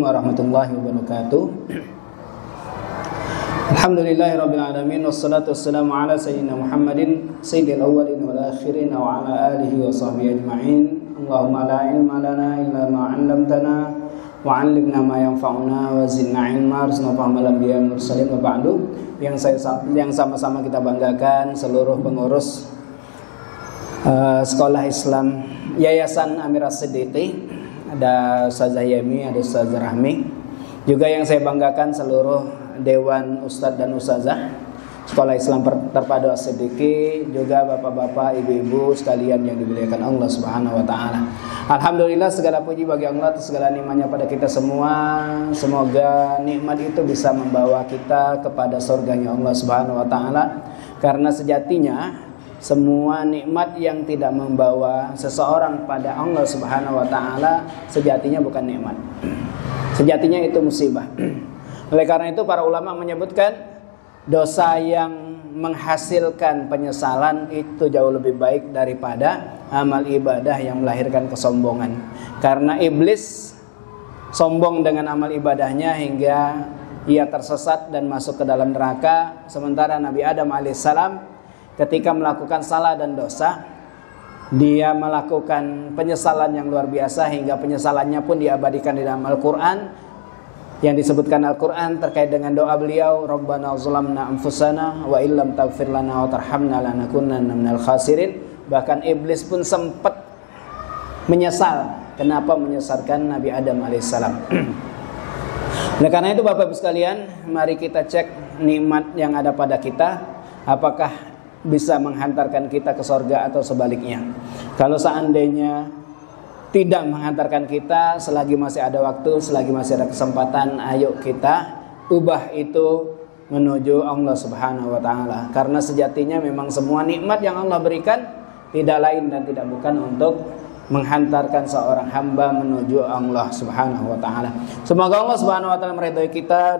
warahmatullahi wabarakatuh. Alhamdulillahirabbil alamin wassalatu wassalamu ala sayyidina Muhammadin sayyidil awwalin wal akhirin wa ala alihi wa sahbihi ajma'in. Allahumma la ilma lana illa ma 'allamtana wa 'allimna ma yanfa'una wa zidna 'ilma warzuqna fahmal anbiya'il mursalin wa ba'du. Yang sama-sama kita banggakan seluruh pengurus Sekolah Islam Yayasan Amir As-Siddiqi, ada Ustazah Yemi, ada Ustazah Rahmi. Juga yang saya banggakan seluruh Dewan Ustadz dan Ustazah Sekolah Islam Terpadu As-Siddiqi, juga bapak-bapak, ibu-ibu sekalian yang dimuliakan Allah Subhanahu wa taala. Alhamdulillah, segala puji bagi Allah atas segala nikmatnya pada kita semua. Semoga nikmat itu bisa membawa kita kepada surganya Allah Subhanahu wa taala. Karena sejatinya semua nikmat yang tidak membawa seseorang pada Allah Subhanahu wa taala sejatinya bukan nikmat. Sejatinya itu musibah. Oleh karena itu para ulama menyebutkan dosa yang menghasilkan penyesalan itu jauh lebih baik daripada amal ibadah yang melahirkan kesombongan. Karena iblis sombong dengan amal ibadahnya hingga ia tersesat dan masuk ke dalam neraka. Sementara Nabi Adam alaihissalam ketika melakukan salah dan dosa, dia melakukan penyesalan yang luar biasa hingga penyesalannya pun diabadikan di dalam Al-Quran. Yang disebutkan Al-Quran terkait dengan doa beliau, Rabbana zulamna anfusana wa illam taghfir lana wa tarhamna lanakunanna minal khasirin. Bahkan iblis pun sempat menyesal kenapa menyesatkan Nabi Adam alaihissalam. Oleh karena itu Bapak Ibu sekalian, mari kita cek nikmat yang ada pada kita, apakah bisa menghantarkan kita ke surga atau sebaliknya. Kalau seandainya tidak menghantarkan kita, selagi masih ada waktu, selagi masih ada kesempatan, ayo kita ubah itu menuju Allah Subhanahu wa taala. Karena sejatinya memang semua nikmat yang Allah berikan tidak lain dan tidak bukan untuk menghantarkan seorang hamba menuju Allah Subhanahu wa taala. Semoga Allah Subhanahu wa taala meridhai kita,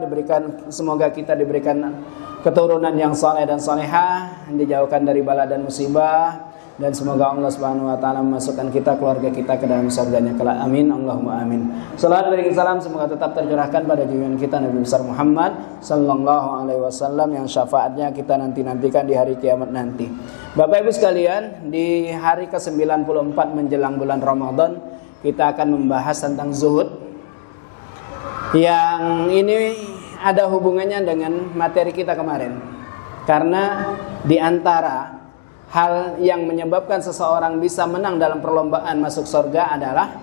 semoga kita diberikan keturunan yang saleh dan salehah, dijauhkan dari bala dan musibah, dan semoga Allah Subhanahu wa taala memasukkan kita, keluarga kita ke dalam surganya kelak. Amin, Allahumma amin. Salawat dan salam semoga tetap tercurahkan pada junjungan kita Nabi besar Muhammad sallallahu alaihi wasallam yang syafaatnya kita nantikan di hari kiamat nanti. Bapak Ibu sekalian, di hari ke-94 menjelang bulan Ramadan, kita akan membahas tentang zuhud. Yang ini ada hubungannya dengan materi kita kemarin. Karena di antara hal yang menyebabkan seseorang bisa menang dalam perlombaan masuk surga adalah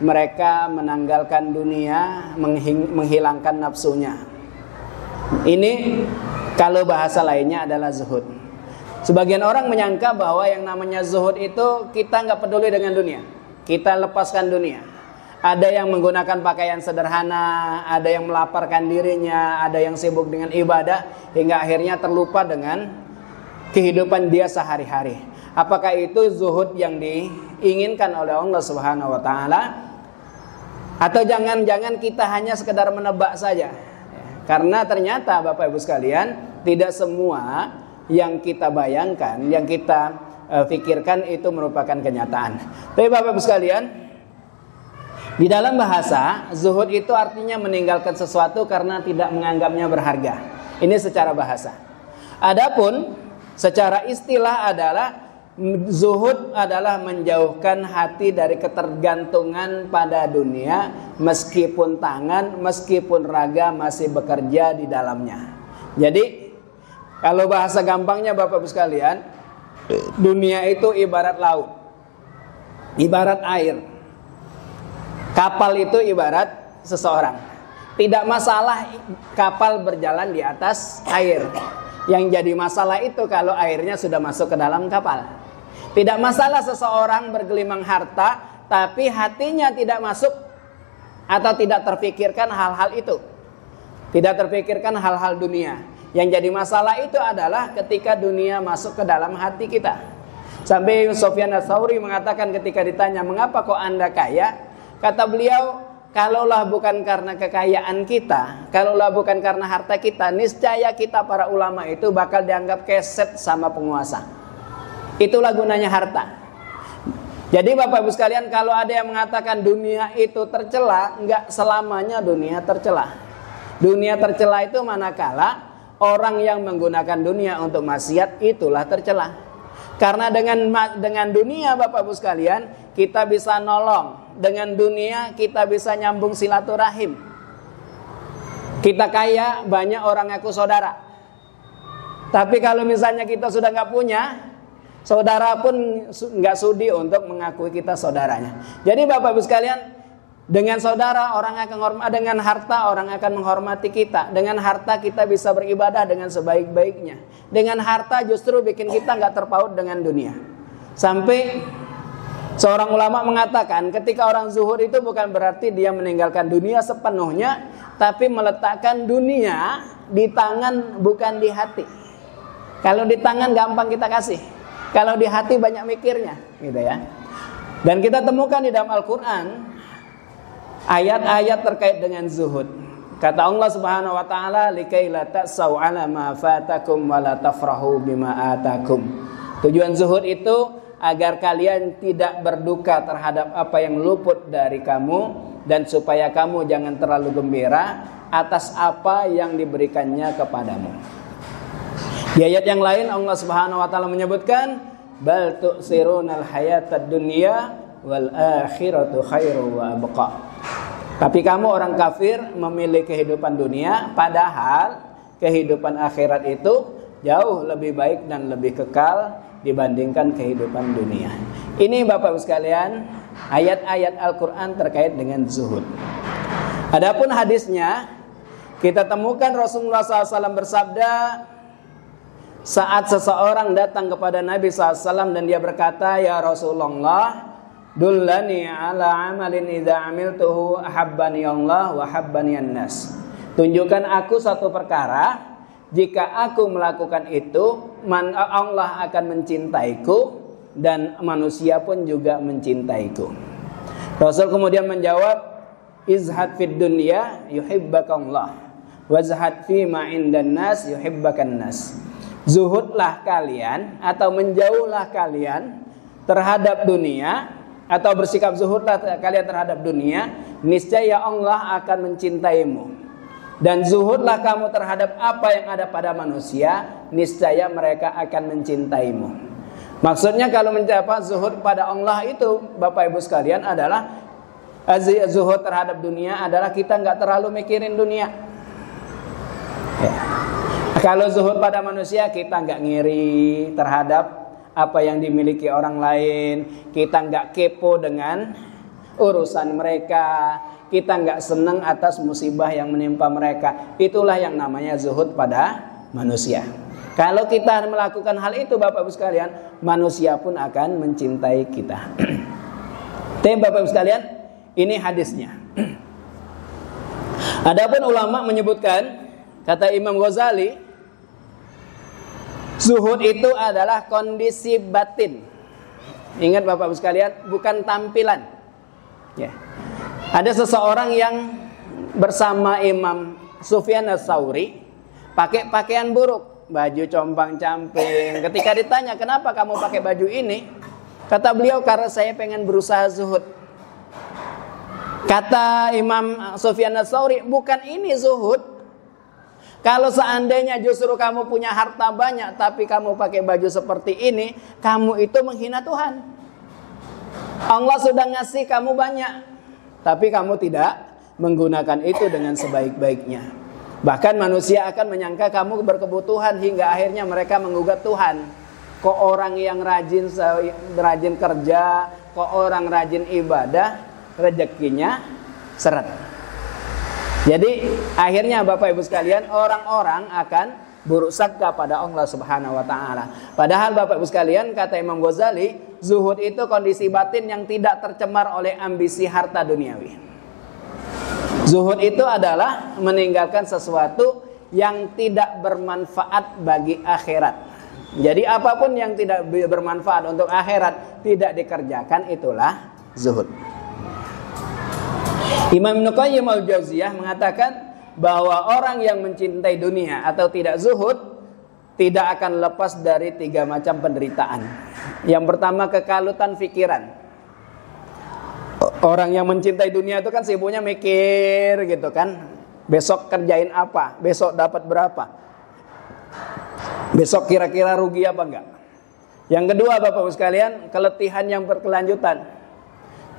mereka menanggalkan dunia, menghilangkan nafsunya. Ini kalau bahasa lainnya adalah zuhud. Sebagian orang menyangka bahwa yang namanya zuhud itu kita nggak peduli dengan dunia, kita lepaskan dunia. Ada yang menggunakan pakaian sederhana, ada yang melaparkan dirinya, ada yang sibuk dengan ibadah hingga akhirnya terlupa dengan kehidupan dia sehari-hari. Apakah itu zuhud yang diinginkan oleh Allah Subhanahu wa taala? Atau jangan-jangan kita hanya sekedar menebak saja? Karena ternyata Bapak Ibu sekalian, tidak semua yang kita bayangkan, yang kita pikirkan itu merupakan kenyataan. Tapi Bapak Ibu sekalian, di dalam bahasa, zuhud itu artinya meninggalkan sesuatu karena tidak menganggapnya berharga. Ini secara bahasa. Adapun secara istilah adalah zuhud adalah menjauhkan hati dari ketergantungan pada dunia, meskipun tangan, meskipun raga masih bekerja di dalamnya. Jadi kalau bahasa gampangnya Bapak Ibu sekalian, dunia itu ibarat laut, ibarat air. Kapal itu ibarat seseorang. Tidak masalah kapal berjalan di atas air. Yang jadi masalah itu kalau airnya sudah masuk ke dalam kapal. Tidak masalah seseorang bergelimang harta, tapi hatinya tidak masuk atau tidak terpikirkan hal-hal itu. Tidak terpikirkan hal-hal dunia. Yang jadi masalah itu adalah ketika dunia masuk ke dalam hati kita. Sampai Sufyan Ats-Tsauri mengatakan ketika ditanya, mengapa kok Anda kaya? Kata beliau, kalaulah bukan karena kekayaan kita, kalaulah bukan karena harta kita, niscaya kita para ulama itu bakal dianggap keset sama penguasa. Itulah gunanya harta. Jadi Bapak Ibu sekalian, kalau ada yang mengatakan dunia itu tercela, enggak selamanya dunia tercela. Dunia tercela itu manakala orang yang menggunakan dunia untuk maksiat, itulah tercela. Karena dengan dunia Bapak Ibu sekalian, kita bisa nolong. Dengan dunia kita bisa nyambung silaturahim. Kita kaya, banyak orang ngaku saudara. Tapi kalau misalnya kita sudah nggak punya, saudara pun nggak sudi untuk mengakui kita saudaranya. Jadi Bapak Ibu sekalian, dengan saudara orang akan menghormati, dengan harta orang akan menghormati kita. Dengan harta kita bisa beribadah dengan sebaik-baiknya. Dengan harta justru bikin kita nggak terpaut dengan dunia. Sampai seorang ulama mengatakan, ketika orang zuhud itu bukan berarti dia meninggalkan dunia sepenuhnya, tapi meletakkan dunia di tangan bukan di hati. Kalau di tangan gampang kita kasih, kalau di hati banyak mikirnya, gitu ya. Dan kita temukan di dalam Al-Quran ayat-ayat terkait dengan zuhud. Kata Allah Subhanahu wa taala, likai la ta'sau 'ala ma fatakum wa la tafrahu bima atakum. Tujuan zuhud itu agar kalian tidak berduka terhadap apa yang luput dari kamu, dan supaya kamu jangan terlalu gembira atas apa yang diberikannya kepadamu. Di ayat yang lain Allah Subhanahu wa taala menyebutkan, bal tu'sirunal hayatad dunya wal akhiratu khairu wa abqa. Tapi kamu orang kafir memilih kehidupan dunia, padahal kehidupan akhirat itu jauh lebih baik dan lebih kekal dibandingkan kehidupan dunia. Ini Bapak Ibu sekalian, ayat-ayat Al-Quran terkait dengan zuhud. Adapun hadisnya, kita temukan Rasulullah SAW bersabda, saat seseorang datang kepada Nabi SAW dan dia berkata, ya Rasulullah, dullani ala amalin idza amiltuhu ahabbani Allah wa habbani an-nas. Tunjukkan aku satu perkara, jika aku melakukan itu, Allah akan mencintaiku dan manusia pun juga mencintaiku. Rasul kemudian menjawab, izhad fid dunya yuhibbakallah, wazhad fi ma indan nas yuhibbakan nas. Zuhudlah kalian atau menjauhlah kalian terhadap dunia, atau bersikap zuhudlah kalian terhadap dunia, niscaya Allah akan mencintaimu. Dan zuhudlah kamu terhadap apa yang ada pada manusia, niscaya mereka akan mencintaimu. Maksudnya kalau mencapai zuhud pada Allah itu Bapak Ibu sekalian adalah, zuhud terhadap dunia adalah kita nggak terlalu mikirin dunia ya. Kalau zuhud pada manusia, kita nggak ngiri terhadap apa yang dimiliki orang lain, kita nggak kepo dengan urusan mereka, kita nggak senang atas musibah yang menimpa mereka. Itulah yang namanya zuhud pada manusia. Kalau kita melakukan hal itu Bapak Ibu sekalian, manusia pun akan mencintai kita. Tapi Bapak Ibu sekalian, ini hadisnya. Adapun ulama menyebutkan, kata Imam Ghazali, zuhud itu adalah kondisi batin. Ingat Bapak Ibu sekalian, bukan tampilan. Ya. Ada seseorang yang bersama Imam Sufyan Ats-Tsauri pakai pakaian buruk, baju compang-camping. Ketika ditanya, kenapa kamu pakai baju ini? Kata beliau, karena saya pengen berusaha zuhud. Kata Imam Sufyan Ats-Tsauri, bukan ini zuhud. Kalau seandainya justru kamu punya harta banyak tapi kamu pakai baju seperti ini, kamu itu menghina Tuhan. Allah sudah ngasih kamu banyak, tapi kamu tidak menggunakan itu dengan sebaik-baiknya. Bahkan manusia akan menyangka kamu berkebutuhan hingga akhirnya mereka menggugat Tuhan. Kok orang yang rajin kerja, kok orang rajin ibadah, rezekinya seret. Jadi akhirnya Bapak Ibu sekalian, orang-orang akan buruk sangka pada Allah Subhanahu wa taala. Padahal Bapak Ibu sekalian, kata Imam Ghazali, zuhud itu kondisi batin yang tidak tercemar oleh ambisi harta duniawi. Zuhud itu adalah meninggalkan sesuatu yang tidak bermanfaat bagi akhirat. Jadi apapun yang tidak bermanfaat untuk akhirat tidak dikerjakan, itulah zuhud. Imam Ibnu Qayyim al-Jauziyah mengatakan bahwa orang yang mencintai dunia atau tidak zuhud tidak akan lepas dari 3 macam penderitaan. Yang pertama, kekalutan pikiran. Orang yang mencintai dunia itu kan sibuknya mikir gitu kan. Besok kerjain apa? Besok dapat berapa? Besok kira-kira rugi apa enggak? Yang kedua Bapak Ibu sekalian, keletihan yang berkelanjutan.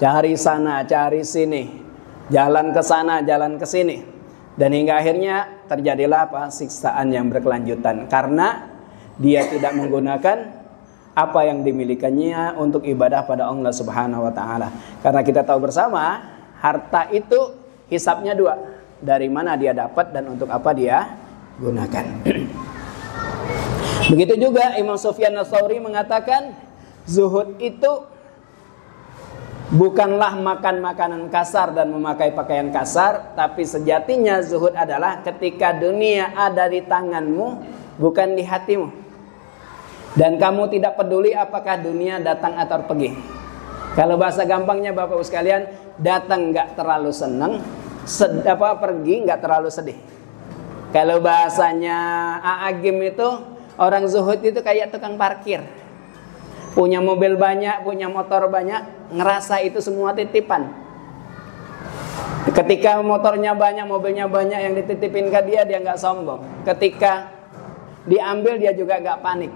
Cari sana, cari sini. Jalan ke sana, jalan ke sini. Dan hingga akhirnya terjadilah apa? Siksaan yang berkelanjutan. Karena dia tidak menggunakan apa yang dimilikannya untuk ibadah pada Allah Subhanahu wa taala. Karena kita tahu bersama, harta itu hisabnya dua. Dari mana dia dapat dan untuk apa dia gunakan. Begitu juga Imam Sufyan Ats-Tsauri mengatakan, zuhud itu bukanlah makan makanan kasar dan memakai pakaian kasar, tapi sejatinya zuhud adalah ketika dunia ada di tanganmu, bukan di hatimu. Dan kamu tidak peduli apakah dunia datang atau pergi. Kalau bahasa gampangnya Bapak Ibu sekalian, datang nggak terlalu senang, pergi nggak terlalu sedih. Kalau bahasanya A'agim itu, orang zuhud itu kayak tukang parkir. Punya mobil banyak, punya motor banyak, ngerasa itu semua titipan. Ketika motornya banyak, mobilnya banyak yang dititipin ke dia nggak sombong. Ketika diambil dia juga nggak panik.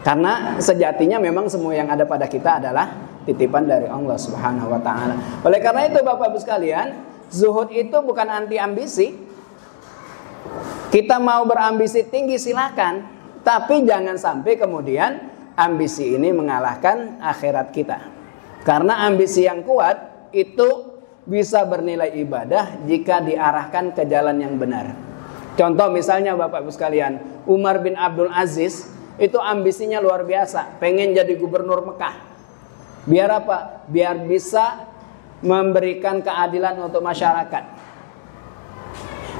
Karena sejatinya memang semua yang ada pada kita adalah titipan dari Allah Subhanahu wa taala. Oleh karena itu Bapak Ibu sekalian, zuhud itu bukan anti ambisi. Kita mau berambisi tinggi silakan, tapi jangan sampai kemudian ambisi ini mengalahkan akhirat kita. Karena ambisi yang kuat itu bisa bernilai ibadah jika diarahkan ke jalan yang benar. Contoh misalnya Bapak Ibu sekalian, Umar bin Abdul Aziz itu ambisinya luar biasa, pengen jadi gubernur Mekah. Biar apa? Biar bisa memberikan keadilan untuk masyarakat.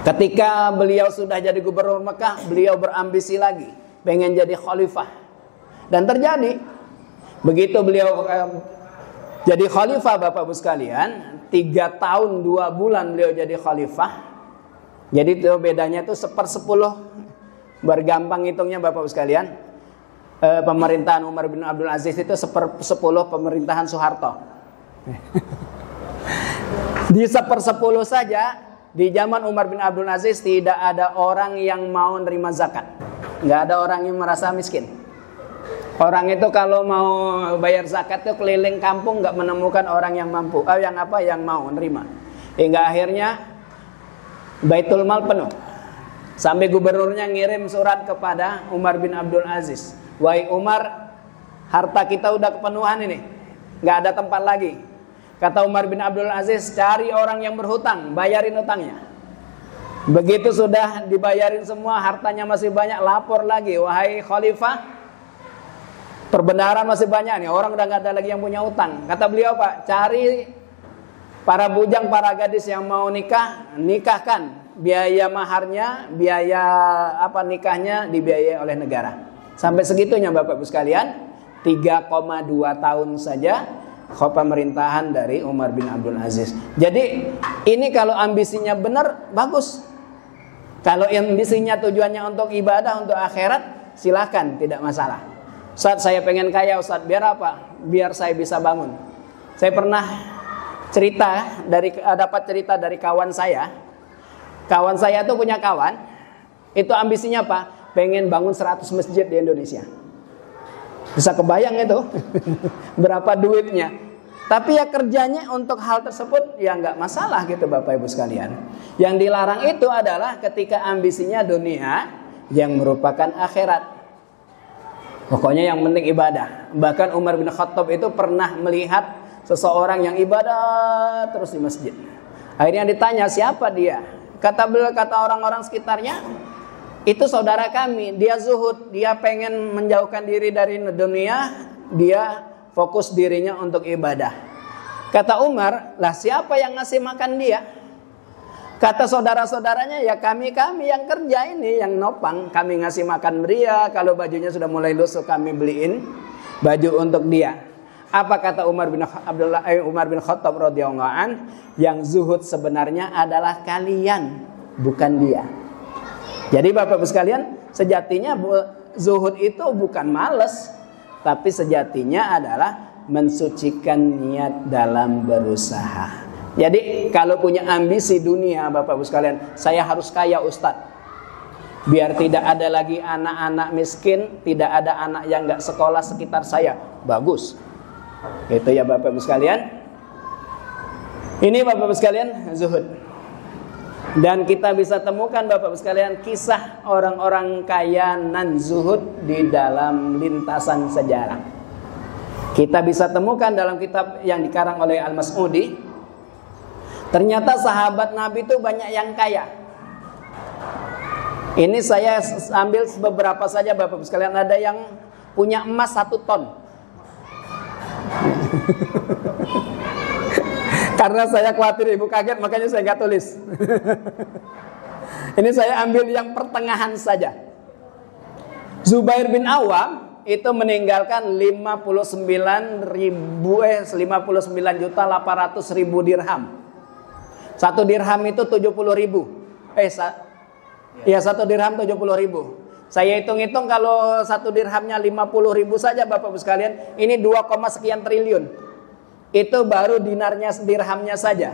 Ketika beliau sudah jadi gubernur Mekah, beliau berambisi lagi, pengen jadi khalifah. Dan terjadi. Begitu beliau jadi khalifah Bapak Ibu sekalian, 3 tahun 2 bulan beliau jadi khalifah. Jadi itu bedanya itu 1/10. Bergampang hitungnya Bapak Ibu sekalian, pemerintahan Umar bin Abdul Aziz itu 1/10 pemerintahan Soeharto. Di 1/10 saja, di zaman Umar bin Abdul Aziz tidak ada orang yang mau nerima zakat. Nggak ada orang yang merasa miskin. Orang itu kalau mau bayar zakat itu keliling kampung nggak menemukan orang yang mampu, yang mau nerima. Hingga akhirnya Baitul Mal penuh. Sampai gubernurnya ngirim surat kepada Umar bin Abdul Aziz. Wahai Umar, harta kita udah kepenuhan ini, nggak ada tempat lagi. Kata Umar bin Abdul Aziz, cari orang yang berhutang, bayarin hutangnya. Begitu sudah dibayarin semua, hartanya masih banyak, lapor lagi. Wahai Khalifah, perbendaharaan masih banyak nih, orang udah nggak ada lagi yang punya hutang. Kata beliau, Pak, cari para bujang, para gadis yang mau nikah, nikahkan. Biaya maharnya, biaya nikahnya dibiayai oleh negara. Sampai segitunya Bapak Ibu sekalian, 3,2 tahun saja pemerintahan dari Umar bin Abdul Aziz. Jadi ini kalau ambisinya benar, bagus. Kalau ambisinya tujuannya untuk ibadah, untuk akhirat, silakan, tidak masalah. Ustaz, saya pengen kaya Ustaz, biar apa? Biar saya bisa bangun. Saya pernah dapat cerita dari kawan saya. Kawan saya tuh punya kawan, itu ambisinya apa? Pengen bangun 100 masjid di Indonesia. Bisa kebayang itu berapa duitnya. Tapi ya kerjanya untuk hal tersebut ya nggak masalah gitu Bapak Ibu sekalian. Yang dilarang itu adalah ketika ambisinya dunia yang merupakan akhirat. Pokoknya yang penting ibadah. Bahkan Umar bin Khattab itu pernah melihat seseorang yang ibadah terus di masjid. Akhirnya ditanya siapa dia. Kata orang-orang sekitarnya, itu saudara kami, dia zuhud, dia pengen menjauhkan diri dari dunia, dia fokus dirinya untuk ibadah. Kata Umar, lah siapa yang ngasih makan dia? Kata saudara-saudaranya, ya kami yang kerja ini, yang nopang, kami ngasih makan dia. Kalau bajunya sudah mulai lusuh, kami beliin baju untuk dia. Apa kata Umar bin Khattab radhiyallahu an? Yang zuhud sebenarnya adalah kalian, bukan dia. Jadi Bapak Ibu sekalian, sejatinya zuhud itu bukan malas, tapi sejatinya adalah mensucikan niat dalam berusaha. Jadi kalau punya ambisi dunia, Bapak Ibu sekalian, saya harus kaya Ustadz, biar tidak ada lagi anak-anak miskin, tidak ada anak yang gak sekolah sekitar saya. Bagus. Itu ya Bapak Ibu sekalian. Ini Bapak Ibu sekalian zuhud. Dan kita bisa temukan Bapak Ibu sekalian kisah orang-orang kaya nan zuhud di dalam lintasan sejarah. Kita bisa temukan dalam kitab yang dikarang oleh Al-Mas'udi. Ternyata sahabat Nabi itu banyak yang kaya. Ini saya ambil beberapa saja Bapak Ibu sekalian. Ada yang punya emas 1 ton. Karena saya khawatir ibu kaget, makanya saya nggak tulis. Ini saya ambil yang pertengahan saja. Zubair bin Awam itu meninggalkan 59.800.000 dirham. 1 dirham itu 70.000. 1 dirham 70.000. Saya hitung-hitung kalau 1 dirhamnya 50.000 saja Bapak Ibu sekalian, ini 2, sekian triliun. Itu baru dinarnya, dirhamnya saja.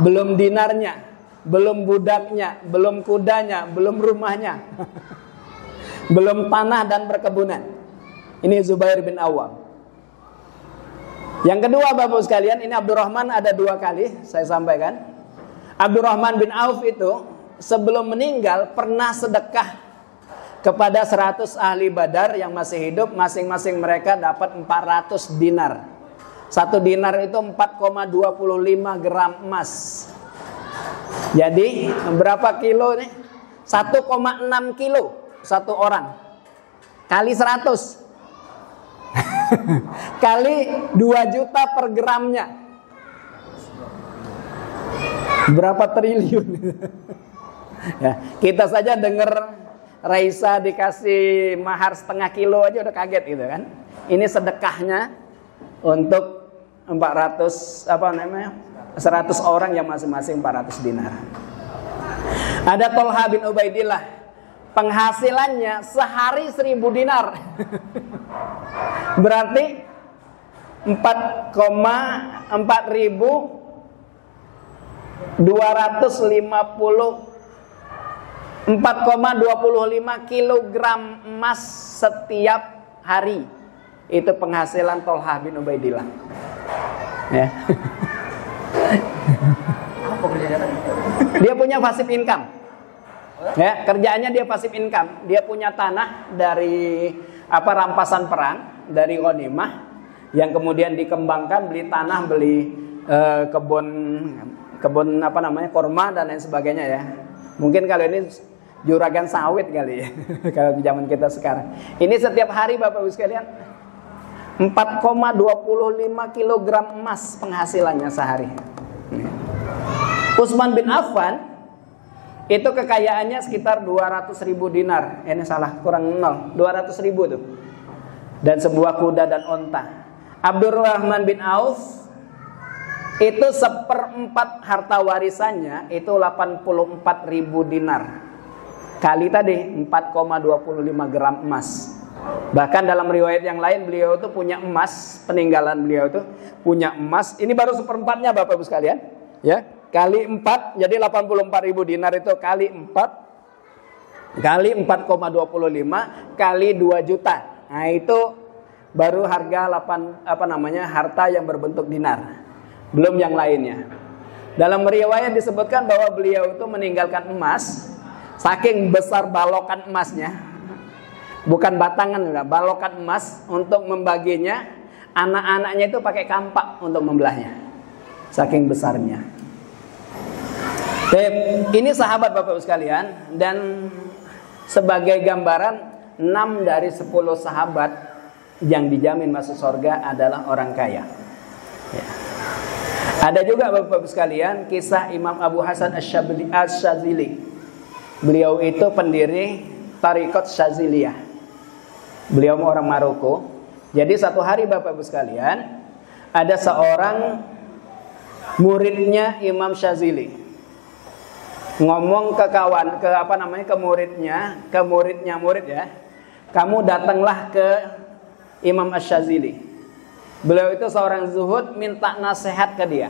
Belum dinarnya, belum budaknya, belum kudanya, belum rumahnya. Belum tanah dan perkebunan. Ini Zubair bin Awam. Yang kedua Bapak sekalian, ini Abdurrahman ada 2 kali saya sampaikan. Abdurrahman bin Auf itu sebelum meninggal pernah sedekah kepada 100 ahli Badar yang masih hidup. Masing-masing mereka dapat 400 dinar. 1 dinar itu 4,25 gram emas. Jadi berapa kilo nih? 1,6 kilo 1 orang. Kali 100. Kali 2 juta per gramnya. Berapa triliun? Ya, kita saja dengar Raisa dikasih mahar setengah kilo aja udah kaget gitu kan. Ini sedekahnya untuk 100 orang yang masing-masing 400 dinar. Ada Tolha bin Ubaidillah, penghasilannya sehari 1.000 dinar. Berarti 4,25 kilogram emas setiap hari. Itu penghasilan Tolha bin Ubaidillah. Ya. Dia punya passive income. Ya, kerjaannya dia passive income. Dia punya tanah dari rampasan perang, dari ghanimah yang kemudian dikembangkan, beli tanah, beli kebun korma dan lain sebagainya ya. Mungkin kalau ini juragan sawit kali ya. Kalau di zaman kita sekarang. Ini setiap hari Bapak Ibu sekalian 4,25 kilogram emas penghasilannya sehari. Utsman bin Affan itu kekayaannya sekitar 200.000 dinar. Ini salah, kurang 0, 200.000 tuh. Dan sebuah kuda dan onta. Abdurrahman bin Auf itu 1/4 harta warisannya itu 84.000 dinar. Kali tadi 4,25 gram emas. Bahkan dalam riwayat yang lain beliau itu punya emas, peninggalan beliau itu punya emas. Ini baru 1/4-nya Bapak Ibu sekalian, ya. Kali 4 jadi 84.000 dinar itu kali 4 kali 4,25 kali 2 juta. Nah, itu baru harga harta yang berbentuk dinar. Belum yang lainnya. Dalam riwayat disebutkan bahwa beliau itu meninggalkan emas, saking besar balokan emasnya. Bukan batangan, balokan emas untuk membaginya. Anak-anaknya itu pakai kampak untuk membelahnya. Saking besarnya. Ini sahabat Bapak Ibu sekalian. Dan sebagai gambaran 6 dari 10 sahabat yang dijamin masuk surga adalah orang kaya ya. Ada juga Bapak Ibu sekalian kisah Imam Abu Hasan Asy-Syadzili. Beliau itu pendiri Tariqat Syadziliyah. Beliau orang Maroko. Jadi satu hari Bapak Ibu sekalian, ada seorang muridnya Imam Syadzili ngomong ke muridnya, murid ya, kamu datanglah ke Imam Asy-Syadzili. Beliau itu seorang zuhud, minta nasihat ke dia.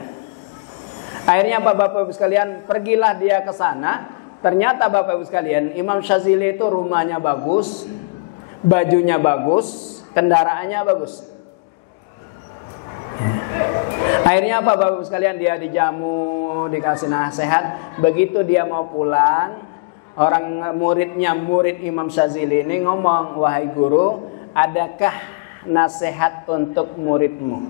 Akhirnya apa Bapak Ibu sekalian, pergilah dia ke sana. Ternyata Bapak Ibu sekalian, Imam Syazili itu rumahnya bagus, bajunya bagus, kendaraannya bagus. Akhirnya apa Bapak Ibu sekalian, dia dijamu, dikasih nasihat. Begitu dia mau pulang, orang murid Imam Syazili ini ngomong, wahai guru, adakah nasihat untuk muridmu?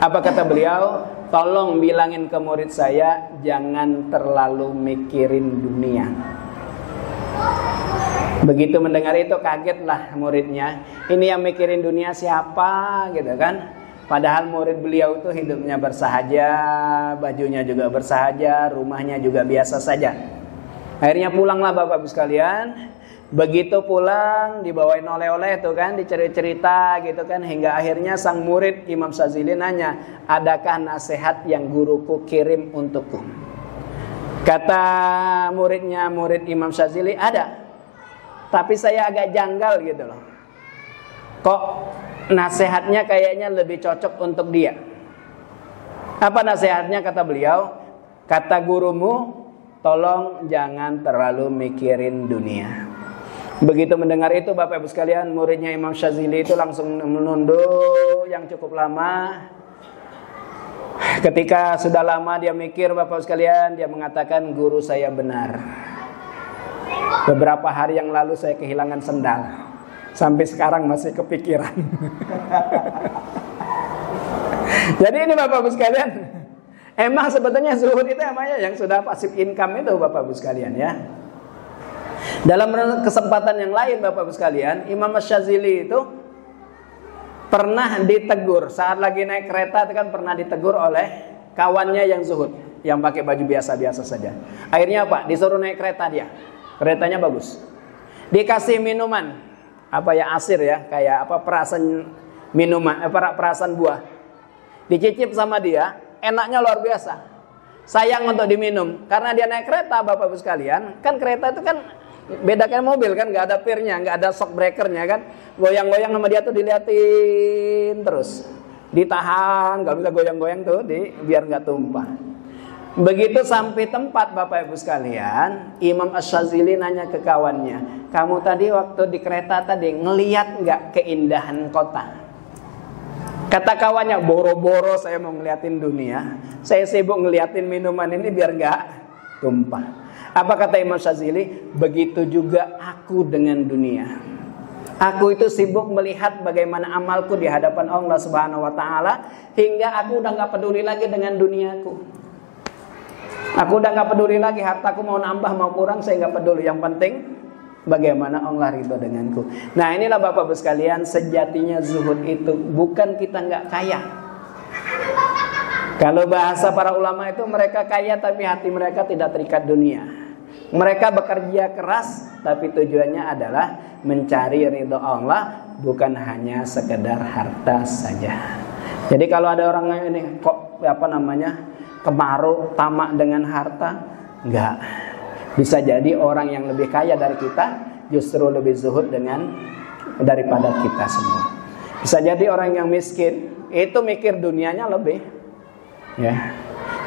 Apa kata beliau? Tolong bilangin ke murid saya, jangan terlalu mikirin dunia. Begitu mendengar itu kagetlah muridnya. Ini yang mikirin dunia siapa gitu kan? Padahal murid beliau itu hidupnya bersahaja, bajunya juga bersahaja, rumahnya juga biasa saja. Akhirnya pulanglah Bapak Ibu sekalian. Begitu pulang dibawain oleh-oleh itu kan, dicerita gitu kan, hingga akhirnya sang murid Imam Syazili nanya, adakah nasihat yang guruku kirim untukku? Kata murid Imam Syazili, ada. Tapi saya agak janggal gitu loh. Kok nasihatnya kayaknya lebih cocok untuk dia. Apa nasihatnya kata beliau? Kata gurumu, tolong jangan terlalu mikirin dunia. Begitu mendengar itu Bapak Ibu sekalian, muridnya Imam Syazili itu langsung menunduk yang cukup lama. Ketika sudah lama dia mikir Bapak Ibu sekalian, dia mengatakan guru saya benar. Beberapa hari yang lalu saya kehilangan sendal. Sampai sekarang masih kepikiran. Jadi ini Bapak Ibu sekalian, emang sebetulnya zuhud itu emangnya yang sudah pasif income itu Bapak Ibu sekalian ya. Dalam kesempatan yang lain Bapak Ibu sekalian, Imam Syazili itu pernah ditegur saat lagi naik kereta, itu kan pernah ditegur oleh kawannya yang zuhud, yang pakai baju biasa-biasa saja. Akhirnya apa? Disuruh naik kereta dia. Keretanya bagus. Dikasih minuman, apa ya, asir ya, kayak apa, perasan minuman, perasan buah. Dicicip sama dia, enaknya luar biasa. Sayang untuk diminum karena dia naik kereta Bapak Ibu sekalian, kan kereta itu kan beda kayak mobil kan, nggak ada pirnya, nggak ada shock breakernya kan, goyang-goyang sama dia tuh diliatin terus, ditahan, nggak bisa goyang-goyang tuh, biar nggak tumpah. Begitu sampai tempat Bapak Ibu sekalian, Imam Asy-Syazili nanya ke kawannya, kamu tadi waktu di kereta tadi ngelihat nggak keindahan kota? Kata kawannya, boro-boro saya mau ngeliatin dunia, saya sibuk ngeliatin minuman ini biar nggak tumpah. Apa kata Imam Syazili? Begitu juga aku dengan dunia. Aku itu sibuk melihat bagaimana amalku di hadapan Allah Subhanahu wa taala, hingga aku udah gak peduli lagi dengan duniaku. Aku udah gak peduli lagi hartaku mau nambah mau kurang, saya gak peduli. Yang penting bagaimana Allah ridho denganku. Nah inilah Bapak Ibu sekalian, sejatinya zuhud itu bukan kita gak kaya. Kalau bahasa para ulama itu, mereka kaya tapi hati mereka tidak terikat dunia. Mereka bekerja keras tapi tujuannya adalah mencari ridho Allah, bukan hanya sekedar harta saja. Jadi kalau ada orang ini kok kemaru, tamak dengan harta, enggak. Bisa jadi orang yang lebih kaya dari kita justru lebih zuhud daripada kita semua. Bisa jadi orang yang miskin itu mikir dunianya lebih. Ya.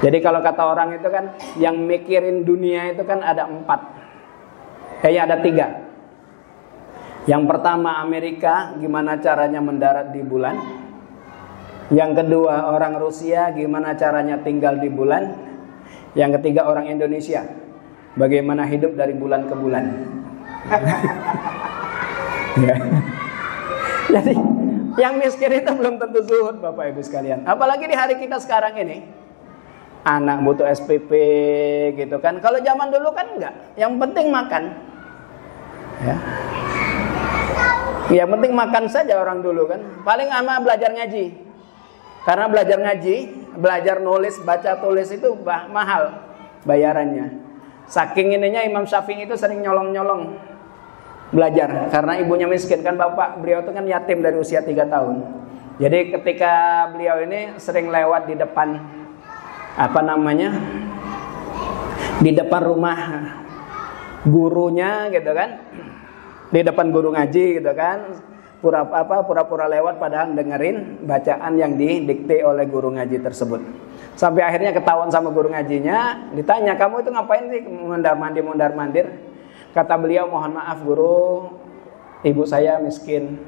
Jadi kalau kata orang itu kan, yang mikirin dunia itu kan ada 4. Ada 3. Yang pertama Amerika, gimana caranya mendarat di bulan. Yang kedua orang Rusia, gimana caranya tinggal di bulan. Yang ketiga orang Indonesia, bagaimana hidup dari bulan ke bulan. Ya. Jadi yang miskin itu belum tentu zuhud Bapak Ibu sekalian. Apalagi di hari kita sekarang ini. Anak butuh SPP gitu kan. Kalau zaman dulu kan enggak. Yang penting makan. Ya. Yang penting makan saja orang dulu kan. Paling ama belajar ngaji. Karena belajar ngaji, belajar nulis, baca tulis itu mahal bayarannya. Saking ininya Imam Syafi'i itu sering nyolong-nyolong belajar. Karena ibunya miskin kan, bapak beliau itu kan yatim dari usia 3 tahun. Jadi ketika beliau ini sering lewat di depan di depan rumah gurunya gitu kan, di depan guru ngaji gitu kan, pura-pura lewat padahal dengerin bacaan yang didikte oleh guru ngaji tersebut. Sampai akhirnya ketahuan sama guru ngajinya, ditanya, "Kamu itu ngapain sih mundar-mandir?" Kata beliau, "Mohon maaf guru, ibu saya miskin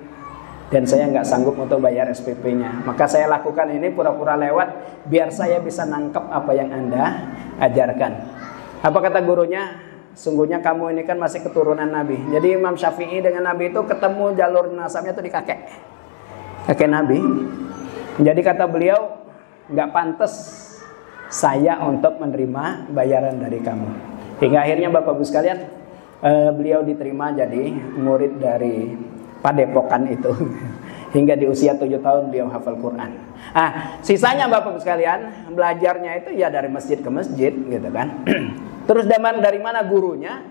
dan saya nggak sanggup untuk bayar SPP-nya. Maka saya lakukan ini pura-pura lewat biar saya bisa nangkep apa yang Anda ajarkan." Apa kata gurunya? "Sungguhnya kamu ini kan masih keturunan Nabi." Jadi Imam Syafi'i dengan Nabi itu ketemu jalur nasabnya itu di kakek Nabi. Jadi kata beliau, nggak pantas saya untuk menerima bayaran dari kamu. Hingga akhirnya Bapak Ibu sekalian, beliau diterima jadi murid dari Padepokan itu. Hingga di usia 7 tahun beliau hafal Quran. Sisanya Bapak Ibu sekalian, belajarnya itu ya dari masjid ke masjid gitu kan. Terus dari mana gurunya?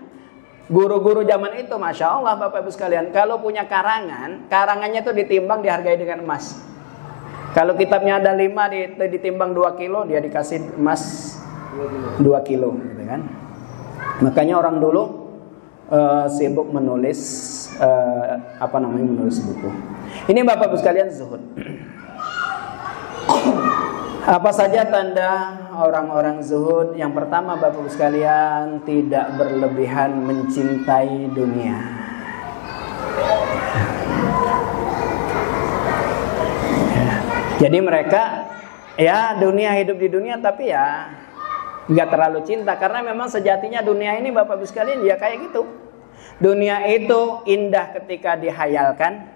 Guru-guru zaman itu Masya Allah Bapak Ibu sekalian, kalau punya karangannya itu ditimbang, dihargai dengan emas. Kalau kitabnya ada 5 ditimbang 2 kilo, dia dikasih emas 2 kilo gitu kan. Makanya orang dulu sibuk menulis menulis buku. Ini Bapak Ibu sekalian zuhud. Apa saja tanda orang-orang zuhud? Yang pertama Bapak Ibu sekalian, tidak berlebihan mencintai dunia. Jadi mereka hidup di dunia tapi ya nggak terlalu cinta, karena memang sejatinya dunia ini Bapak Ibu sekalian ya kayak gitu. Dunia itu indah ketika dihayalkan,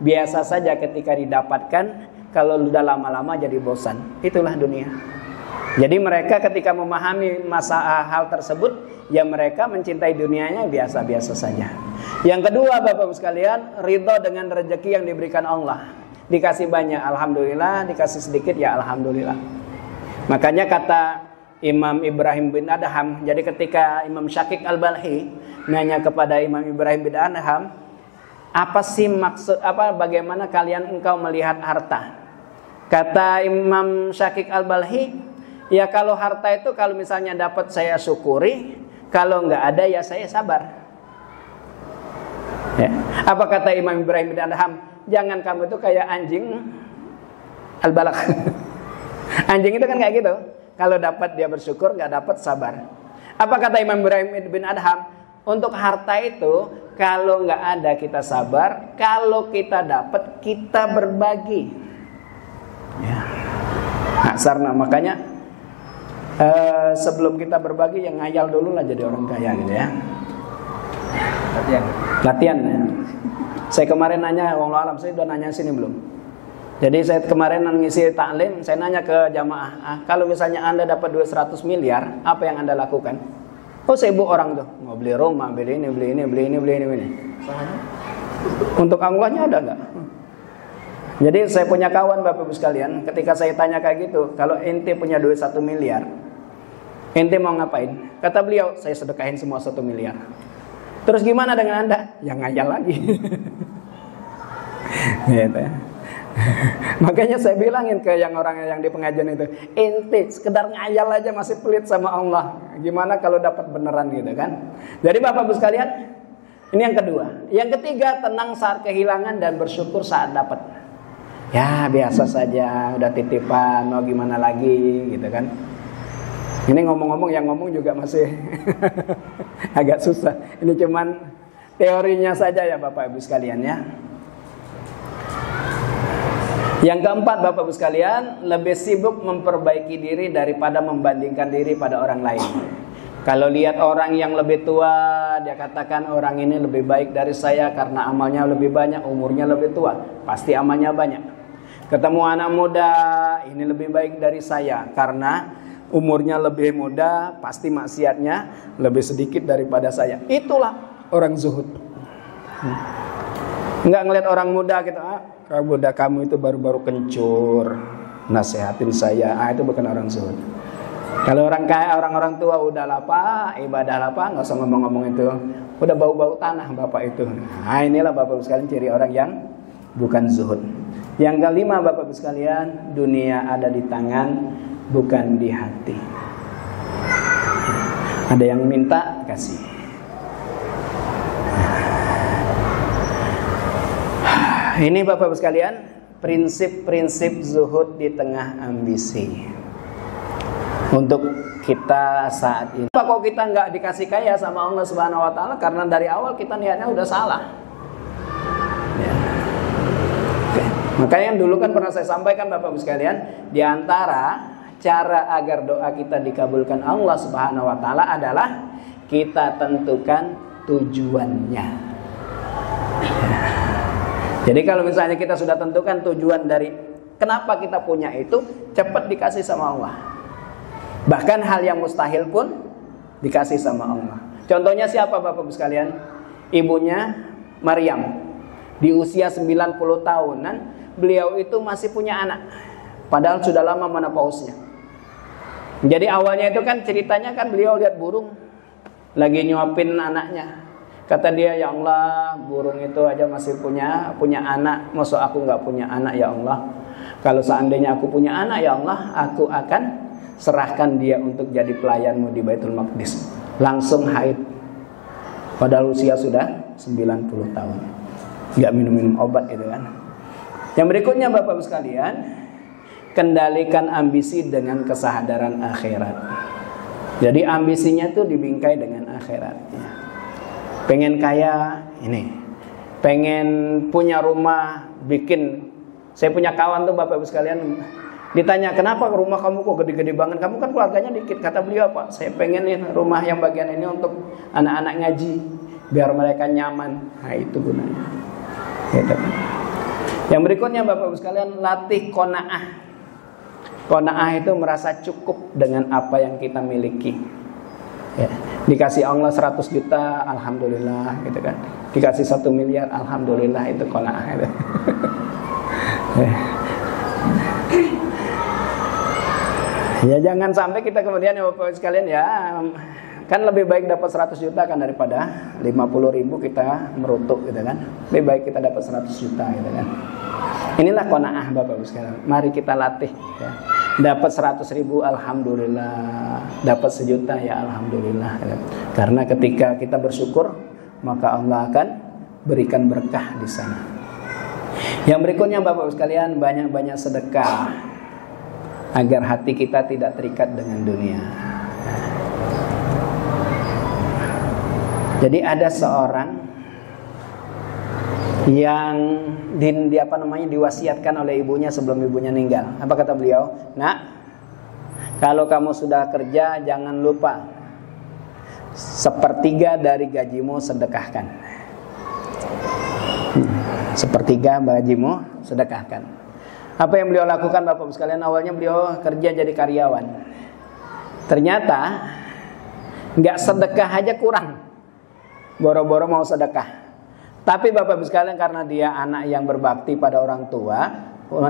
biasa saja ketika didapatkan. Kalau udah lama-lama jadi bosan. Itulah dunia. Jadi mereka ketika memahami hal tersebut, ya mereka mencintai dunianya biasa-biasa saja. Yang kedua Bapak Ibu sekalian, ridho dengan rezeki yang diberikan Allah. Dikasih banyak, alhamdulillah. Dikasih sedikit, ya alhamdulillah. Makanya kata Imam Ibrahim bin Adham, jadi ketika Imam Syakik Al-Balhi nanya kepada Imam Ibrahim bin Adham, apa sih maksud, bagaimana kalian engkau melihat harta? Kata Imam Syakik Al-Balhi, ya kalau harta itu kalau misalnya dapat saya syukuri, kalau nggak ada ya saya sabar. Ya. Apa kata Imam Ibrahim bin Adham? Jangan kamu itu kayak anjing al-balak. Anjing itu kan kayak gitu. Kalau dapat dia bersyukur, nggak dapat sabar. Apa kata Imam Ibrahim bin Adham? Untuk harta itu, kalau nggak ada kita sabar, kalau kita dapat kita berbagi. Ya. Makanya sebelum kita berbagi, yang ngayal dulu lah jadi orang kaya gitu ya. Latihan ya. Saya kemarin nanya, wallahu alam, saya udah nanya sini belum? Jadi saya kemarin ngisi taklim, saya nanya ke jamaah, kalau misalnya Anda dapat duit 100 miliar, apa yang Anda lakukan? Oh, sibuk orang tuh, mau beli rumah, beli ini. Untuk Allahnya ada enggak? Jadi saya punya kawan Bapak Ibu sekalian, ketika saya tanya kayak gitu, kalau ente punya duit 1 miliar, ente mau ngapain? Kata beliau, saya sedekahin semua 1 miliar. Terus gimana dengan Anda? Yang ngayal lagi. Gitu ya. Makanya saya bilangin ke orang yang di pengajian itu, ente sekedar ngayal aja masih pelit sama Allah. Gimana kalau dapat beneran gitu kan? Jadi Bapak Ibu sekalian, ini yang kedua. Yang ketiga, tenang saat kehilangan dan bersyukur saat dapat. Ya biasa saja, udah titipan, mau gimana lagi gitu kan. Ini ngomong-ngomong, yang ngomong juga masih agak susah. Ini cuman teorinya saja ya Bapak Ibu sekalian ya. Yang keempat Bapak Ibu sekalian, lebih sibuk memperbaiki diri daripada membandingkan diri pada orang lain. Kalau lihat orang yang lebih tua, dia katakan orang ini lebih baik dari saya karena amalnya lebih banyak, umurnya lebih tua, pasti amalnya banyak. Ketemu anak muda, ini lebih baik dari saya karena umurnya lebih muda, pasti maksiatnya lebih sedikit daripada saya. Itulah orang zuhud. Enggak ngelihat orang muda gitu, muda kamu itu baru-baru kencur, nasihatin saya. Itu bukan orang zuhud. Kalau orang kaya, orang tua udahlah Pak, ibadah lah Pak, nggak usah ngomong-ngomong itu. Udah bau-bau tanah Bapak itu. Inilah Bapak Ibu sekalian ciri orang yang bukan zuhud. Yang kelima Bapak Ibu sekalian, dunia ada di tangan, bukan di hati. Ada yang minta, kasih. Ini Bapak Ibu sekalian, prinsip-prinsip zuhud di tengah ambisi untuk kita saat ini. Apa kok kita nggak dikasih kaya sama Allah Subhanahu Wa Taala? Karena dari awal kita niatnya udah salah. Ya. Oke. Makanya yang dulu kan pernah saya sampaikan Bapak Ibu sekalian, di antara cara agar doa kita dikabulkan Allah Subhanahu Wa Taala adalah kita tentukan tujuannya. Ya. Jadi kalau misalnya kita sudah tentukan tujuan dari kenapa kita punya itu, cepat dikasih sama Allah. Bahkan hal yang mustahil pun dikasih sama Allah. Contohnya siapa Bapak Ibu sekalian? Ibunya Maryam. Di usia 90 tahunan, beliau itu masih punya anak. Padahal sudah lama menopausnya. Jadi awalnya itu kan ceritanya kan beliau lihat burung lagi nyuapin anaknya. Kata dia, ya Allah, burung itu aja masih punya anak, maksud aku nggak punya anak ya Allah. Kalau seandainya aku punya anak ya Allah, aku akan serahkan dia untuk jadi pelayanmu di Baitul Maqdis. Langsung haid. Padahal usia sudah 90 tahun. Nggak minum obat gitu kan. Yang berikutnya Bapak Ibu sekalian, kendalikan ambisi dengan kesadaran akhirat. Jadi ambisinya tuh dibingkai dengan akhirat. Pengen kaya ini, pengen punya rumah, bikin. Saya punya kawan tuh Bapak Ibu sekalian, ditanya kenapa rumah kamu kok gede-gede banget, kamu kan keluarganya dikit. Kata beliau, Pak, saya pengen nih rumah yang bagian ini untuk anak-anak ngaji biar mereka nyaman. Nah itu gunanya gitu. Yang berikutnya Bapak Ibu sekalian, latih qanaah. Qanaah itu merasa cukup dengan apa yang kita miliki. Ya, dikasih Allah 100 juta, alhamdulillah gitu kan. Dikasih 1 miliar, alhamdulillah, itu qanaah gitu. Ya jangan sampai kita kemudian ya Bapak sekalian ya, kan lebih baik dapat 100 juta kan daripada 50 ribu kita merutuk gitu kan. Lebih baik kita dapat 100 juta gitu kan. Inilah qanaah Bapak sekalian. Mari kita latih ya. Dapat 100 ribu, alhamdulillah. Dapat 1 juta, ya alhamdulillah. Karena ketika kita bersyukur, maka Allah akan berikan berkah di sana. Yang berikutnya Bapak sekalian, banyak-banyak sedekah agar hati kita tidak terikat dengan dunia. Jadi ada seorang yang diwasiatkan oleh ibunya sebelum ibunya meninggal. Apa kata beliau? Nak, kalau kamu sudah kerja jangan lupa 1/3 dari gajimu sedekahkan. 1/3 gajimu sedekahkan. Apa yang beliau lakukan Bapak sekalian? Awalnya beliau kerja jadi karyawan. Ternyata nggak sedekah aja kurang. Boro-boro mau sedekah. Tapi Bapak Ibu sekalian, karena dia anak yang berbakti pada orang tua,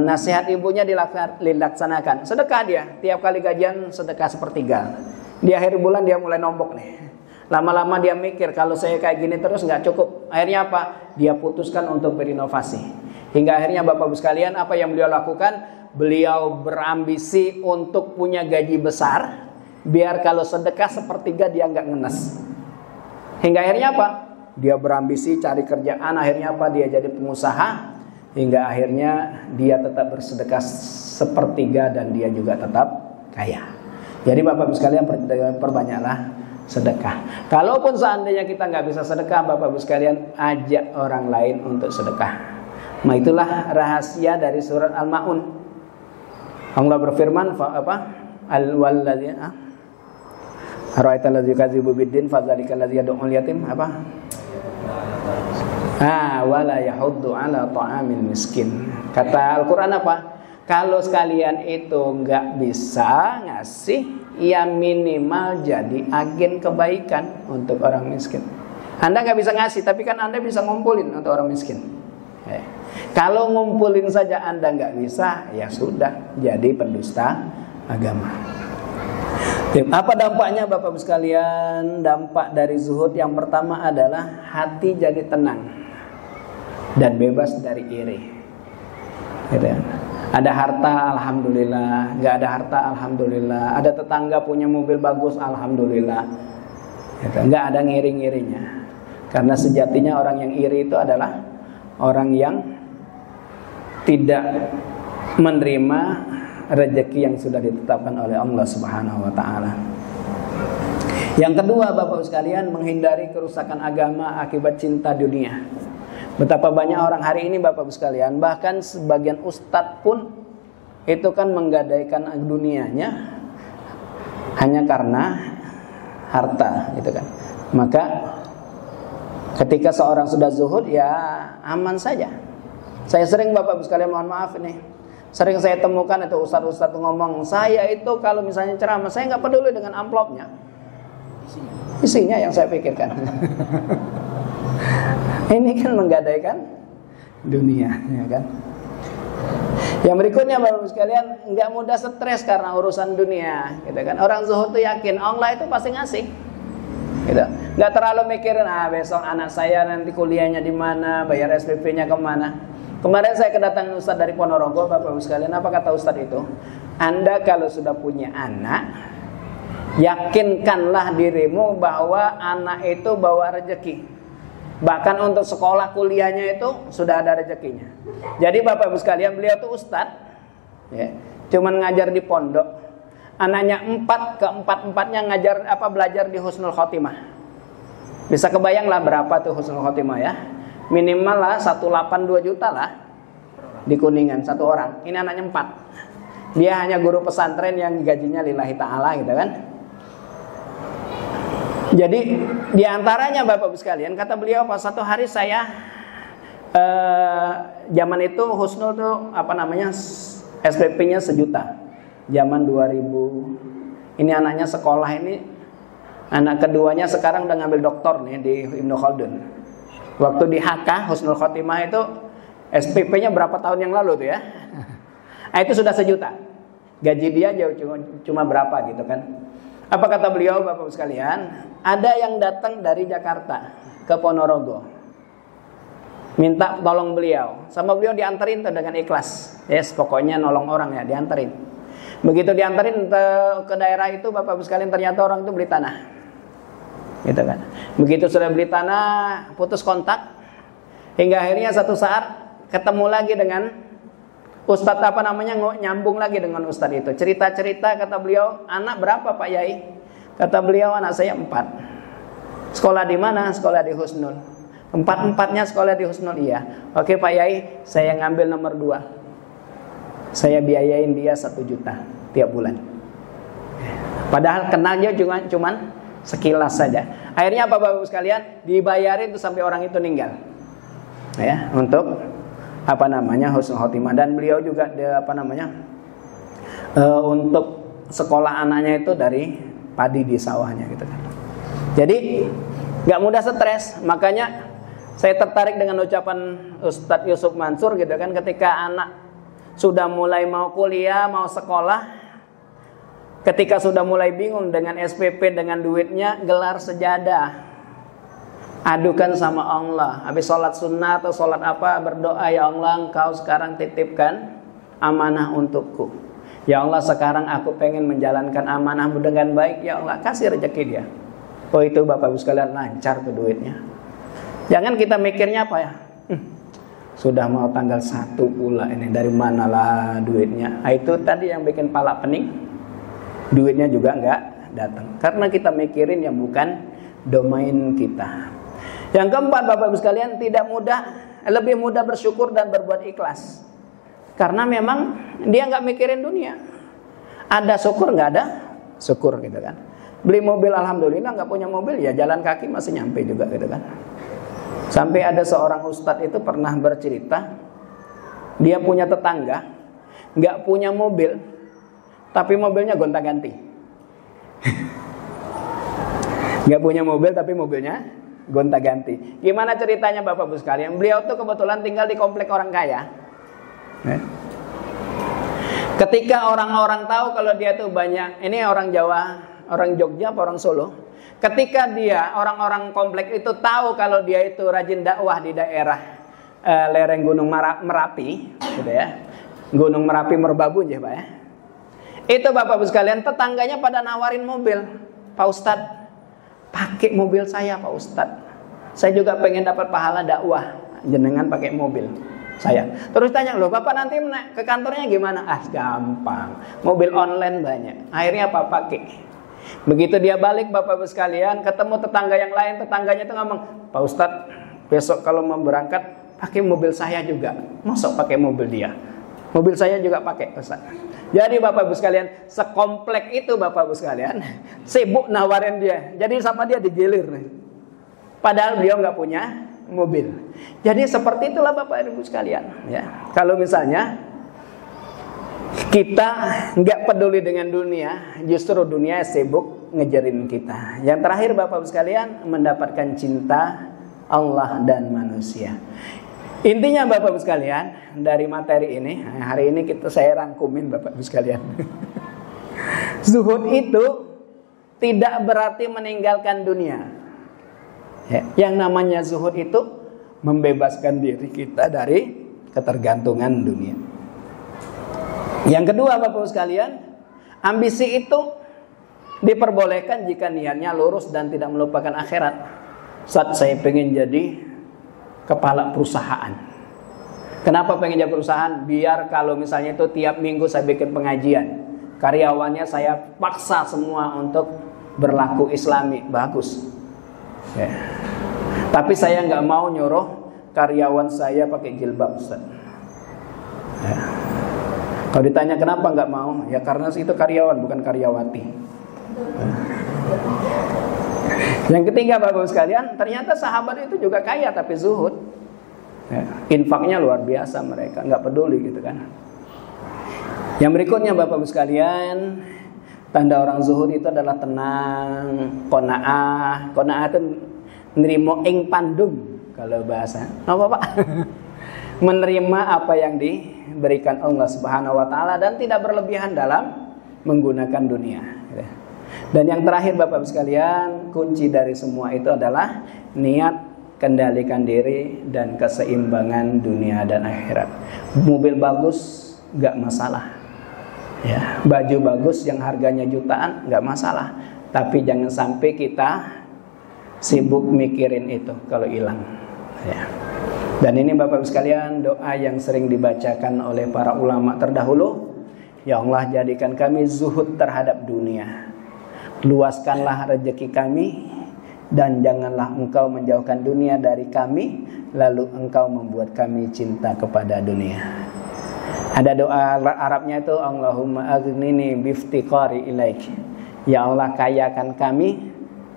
nasihat ibunya dilaksanakan. Sedekah dia, tiap kali gajian sedekah 1/3. Di akhir bulan dia mulai nombok nih. Lama-lama dia mikir, kalau saya kayak gini terus nggak cukup. Akhirnya apa? Dia putuskan untuk berinovasi. Hingga akhirnya Bapak Ibu sekalian, apa yang beliau lakukan? Beliau berambisi untuk punya gaji besar, biar kalau sedekah 1/3 dia nggak ngenes. Hingga akhirnya apa? Dia berambisi cari kerjaan, akhirnya apa? Dia jadi pengusaha, hingga akhirnya dia tetap bersedekah 1/3 dan dia juga tetap kaya. Jadi Bapak Ibu sekalian, perbanyaklah sedekah. Kalaupun seandainya kita nggak bisa sedekah, Bapak Ibu sekalian, ajak orang lain untuk sedekah. Nah itulah rahasia dari surat Al-Ma'un. Allah berfirman, apa? Al-walladzina ara'aital ladzi yukadzibu biddin fadzalikal ladzi yad'ul yatim, apa? Wala yahuddu ala ta'amil miskin. Kata Al-Quran apa? Kalau sekalian itu nggak bisa ngasih, ya minimal jadi agen kebaikan untuk orang miskin. Anda nggak bisa ngasih, tapi kan Anda bisa ngumpulin untuk orang miskin. Kalau ngumpulin saja Anda nggak bisa, ya sudah, jadi pendusta agama. Apa dampaknya Bapak Ibu sekalian? Dampak dari zuhud yang pertama adalah hati jadi tenang dan bebas dari iri. Gitu ya. Ada harta, alhamdulillah. Gak ada harta, alhamdulillah. Ada tetangga punya mobil bagus, alhamdulillah. Gitu. Gak ada ngiri-ngirinya. Karena sejatinya orang yang iri itu adalah orang yang tidak menerima rezeki yang sudah ditetapkan oleh Allah Subhanahu wa taala. Yang kedua, Bapak sekalian, menghindari kerusakan agama akibat cinta dunia. Betapa banyak orang hari ini, Bapak sekalian, bahkan sebagian ustadz pun itu kan menggadaikan dunianya hanya karena harta, gitu kan. Maka ketika seorang sudah zuhud, ya aman saja. Saya sering, Bapak sekalian, mohon maaf nih, sering saya temukan itu ustadz-ustadz ngomong, saya itu kalau misalnya ceramah, saya nggak peduli dengan amplopnya, isinya yang saya pikirkan. Ini kan menggadaikan dunia, ya kan. Yang berikutnya, Bapak sekalian, nggak mudah stres karena urusan dunia, gitu kan. Orang zuhud itu yakin Allah itu pasti ngasih, gitu. Nggak terlalu mikirin, besok anak saya nanti kuliahnya di mana, bayar SPP-nya kemana. Kemarin saya kedatangan Ustadz dari Ponorogo, Bapak sekalian, apa kata Ustadz itu? Anda kalau sudah punya anak, yakinkanlah dirimu bahwa anak itu bawa rezeki. Bahkan untuk sekolah kuliahnya itu sudah ada rezekinya. Jadi Bapak Ibu sekalian, beliau tuh ustadz, ya, cuman ngajar di pondok. Anaknya 4, keempat-empatnya belajar di Husnul Khotimah. Bisa kebayang lah berapa tuh Husnul Khotimah ya? Minimal lah 182 juta lah di Kuningan satu orang. Ini anaknya 4. Dia hanya guru pesantren yang gajinya lillahi ta'ala, gitu kan. Jadi diantaranya Bapak Ibu sekalian, kata beliau, pas satu hari saya zaman itu Husnul tuh SPP-nya 1 juta. Zaman 2000. Ini anaknya sekolah ini, anak keduanya sekarang udah ngambil doktor nih di Ibnu Khaldun. Waktu di HK Husnul Khotimah itu SPP-nya berapa tahun yang lalu tuh ya. Nah, itu sudah 1 juta. Gaji dia cuma berapa gitu kan. Apa kata beliau, Bapak sekalian? Ada yang datang dari Jakarta ke Ponorogo, minta tolong beliau. Sama beliau dianterin tuh dengan ikhlas. Yes, pokoknya nolong orang ya, dianterin. Begitu dianterin ke daerah itu, Bapak sekalian, ternyata orang itu beli tanah, gitu kan. Begitu sudah beli tanah, putus kontak. Hingga akhirnya satu saat ketemu lagi dengan ustadz nyambung lagi dengan ustadz itu. Cerita-cerita, kata beliau, anak berapa Pak Yai? Kata beliau, anak saya 4. Sekolah di mana? Sekolah di Husnul. 4-4-nya sekolah di Husnul, iya. Oke Pak Yai, saya ngambil nomor 2. Saya biayain dia 1 juta tiap bulan. Padahal kenalnya cuman sekilas saja. Akhirnya apa Bapak sekalian? Dibayarin tuh sampai orang itu meninggal. Ya, untuk Husnul Khotimah. Dan beliau juga untuk sekolah anaknya itu dari padi di sawahnya, gitu kan. Jadi nggak mudah stres. Makanya saya tertarik dengan ucapan Ustadz Yusuf Mansur, gitu kan, ketika anak sudah mulai mau kuliah, mau sekolah, ketika sudah mulai bingung dengan SPP, dengan duitnya, gelar sejadah, adukan sama Allah. Habis sholat sunnah atau sholat apa, berdoa, ya Allah, Engkau sekarang titipkan amanah untukku. Ya Allah, sekarang aku pengen menjalankan amanahmu dengan baik. Ya Allah, kasih rezeki dia. Oh, itu Bapak Ibu sekalian, lancar tuh duitnya. Jangan kita mikirnya apa ya, sudah mau tanggal 1 pula ini, dari manalah duitnya. Itu tadi yang bikin pala pening. Duitnya juga nggak datang, karena kita mikirin yang bukan domain kita. Yang keempat, Bapak Ibu sekalian, lebih mudah bersyukur dan berbuat ikhlas. Karena memang dia nggak mikirin dunia. Ada syukur, nggak ada syukur, gitu kan. Beli mobil, alhamdulillah. Nggak punya mobil, ya jalan kaki masih nyampe juga, gitu kan. Sampai ada seorang ustadz itu pernah bercerita, dia punya tetangga nggak punya mobil, tapi mobilnya gonta-ganti. Nggak punya mobil, tapi mobilnya gonta-ganti. Gimana ceritanya Bapak Ibu sekalian? Beliau tuh kebetulan tinggal di komplek orang kaya. Ketika orang-orang tahu kalau dia tuh banyak, ini orang Jawa, orang Jogja, apa orang Solo. Ketika orang-orang komplek itu tahu kalau dia itu rajin dakwah di daerah lereng Gunung Merapi, gitu ya. Gunung Merapi Merbabu ya Pak ya. Itu Bapak Ibu sekalian, tetangganya pada nawarin mobil. Pak Ustadz, pakai mobil saya Pak Ustadz. Saya juga pengen dapat pahala dakwah. Jenengan pakai mobil. saya. Terus tanya, loh Bapak nanti ke kantornya gimana? Ah gampang, mobil online banyak. Akhirnya apa? Pakai. Begitu dia balik Bapak Ibu sekalian, ketemu tetangga yang lain, tetangganya itu ngomong, Pak Ustadz besok kalau mau berangkat pakai mobil saya juga. Masuk pakai mobil dia. Mobil saya juga pakai Ustadz. Jadi Bapak Ibu sekalian, sekomplek itu Bapak Ibu sekalian, sibuk nawarin dia. Jadi sama dia digilir. Padahal beliau nggak punya mobil. Jadi seperti itulah Bapak Ibu sekalian. Ya, kalau misalnya kita nggak peduli dengan dunia, justru dunia sibuk ngejarin kita. Yang terakhir Bapak Ibu sekalian, mendapatkan cinta Allah dan manusia. Intinya Bapak Ibu sekalian, dari materi ini, hari ini saya rangkumin Bapak Ibu sekalian. Zuhud itu tidak berarti meninggalkan dunia. Ya, yang namanya zuhud itu membebaskan diri kita dari ketergantungan dunia. Yang kedua Bapak Ibu sekalian, ambisi itu diperbolehkan jika niatnya lurus dan tidak melupakan akhirat. Saat saya pengen jadi kepala perusahaan. Kenapa pengen jadi perusahaan? Biar kalau misalnya itu tiap minggu saya bikin pengajian, karyawannya saya paksa semua untuk berlaku islami. Bagus ya. Tapi saya nggak mau nyuruh karyawan saya pakai jilbab, Ustaz ya. Kalau ditanya kenapa nggak mau, ya karena itu karyawan bukan karyawati ya. Yang ketiga Bapak Ibu sekalian, ternyata sahabat itu juga kaya tapi zuhud ya. Infaknya luar biasa, mereka nggak peduli gitu kan. Yang berikutnya Bapak Ibu sekalian, tanda orang zuhud itu adalah tenang, qanaah. Qanaah itu nerimo ing pandum kalau bahasa. Apa Pak? Menerima apa yang diberikan Allah Subhanahu wa taala dan tidak berlebihan dalam menggunakan dunia. Dan yang terakhir Bapak Ibu sekalian, kunci dari semua itu adalah niat, kendalikan diri dan keseimbangan dunia dan akhirat. Mobil bagus gak masalah ya, baju bagus yang harganya jutaan gak masalah, tapi jangan sampai kita sibuk mikirin itu kalau hilang ya. Dan ini Bapak Ibu sekalian, doa yang sering dibacakan oleh para ulama terdahulu. Ya Allah, jadikan kami zuhud terhadap dunia, luaskanlah rezeki kami, dan janganlah engkau menjauhkan dunia dari kami, lalu engkau membuat kami cinta kepada dunia. Ada doa Arabnya itu, Allahumma aghnini biftiqari ilaik. Ya Allah, kayakan kami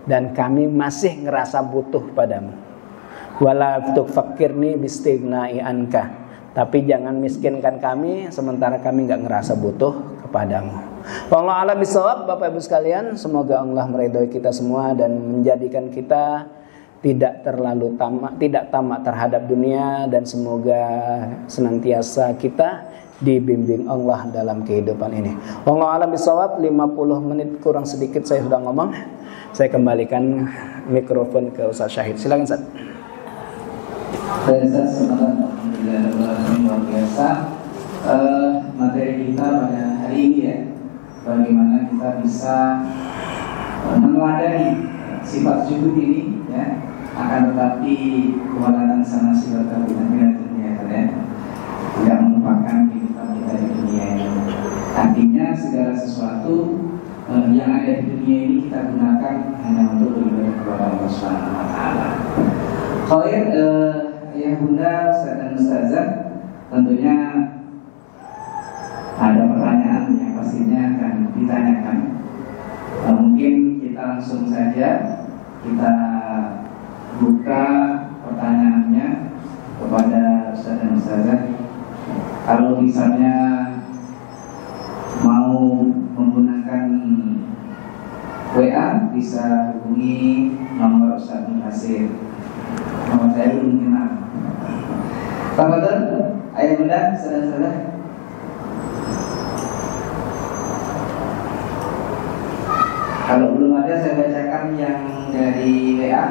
dan kami masih ngerasa butuh padamu. Wala tufakkirni bistighnai anka. Tapi jangan miskinkan kami sementara kami gak ngerasa butuh kepadamu. Wallahu a'lam bishawab. Bapak Ibu sekalian, semoga Allah meridhoi kita semua dan menjadikan kita tidak terlalu tidak tamak terhadap dunia, dan semoga senantiasa kita dibimbing Allah dalam kehidupan ini. Wallahu a'lam bishawab. 50 menit kurang sedikit saya sudah ngomong. Saya kembalikan mikrofon ke Ustaz Syahid. Silakan Ustaz. Alhamdulillah, luar biasa materi kita pada hari ini ya. Bagaimana kita bisa meneladani sifat zuhud ini ya. Akan tetapi kewalahan sana sifat dunia ya. Tidak melupakan kehidupan kita di dunia ini. Artinya segala sesuatu yang ada di dunia ini kita gunakan hanya untuk beribadah kepada Allah Subhanahu wa taala. Khair Ayah Bunda, Ustaz dan Ustazah, tentunya ada pertanyaan yang pastinya akan ditanyakan. Mungkin kita langsung saja kita buka pertanyaannya kepada Ustaz dan Ustazah. Kalau misalnya mau menggunakan WA, bisa hubungi nomor Ustaz Munasir. Nomor saya belum kenal. Tafadhol, Ayah Bunda, saudara-saudara. Kalau belum ada, saya bacakan yang dari WA.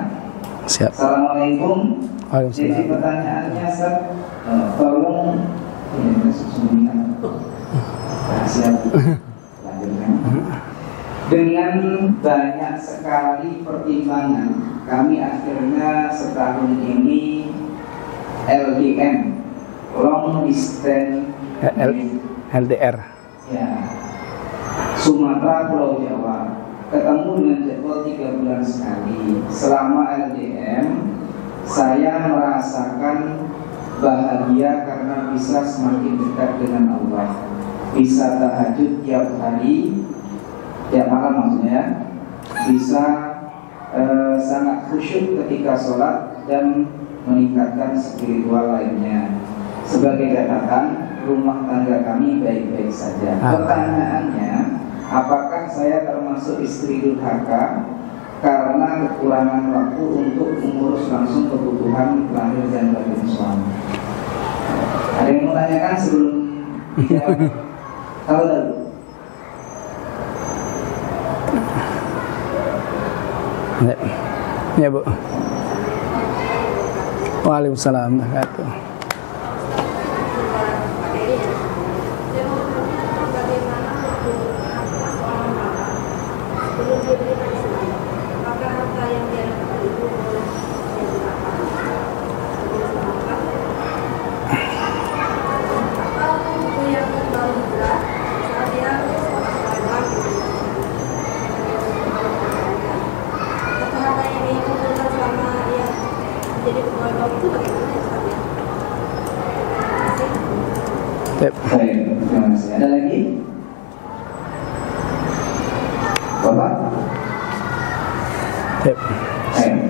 Siap. Assalamualaikum. Jadi pertanyaannya, Ustaz, tolong siap. Lanjutkan. Dengan banyak sekali pertimbangan, kami akhirnya setahun ini LDM, long distance LDR. ya, Sumatera Pulau Jawa, ketemu dengan jadwal 3 bulan sekali. Selama LDM saya merasakan bahagia karena bisa semakin dekat dengan Allah, bisa tahajud tiap hari, tiap malam maksudnya, bisa sangat khusyuk ketika sholat dan meningkatkan spiritual lainnya. Sebagai catatan, rumah tangga kami baik-baik saja. Pertanyaannya, apakah saya termasuk istri durhaka karena kekurangan waktu untuk mengurus langsung kebutuhan lahir dan batin suami? Ada yang mau tanyakan sebelum dijawab? Tahu dulu. Ya Bu. Waalaikumsalam warahmatullahi. Baik, terima kasih. Ada lagi? Bapak?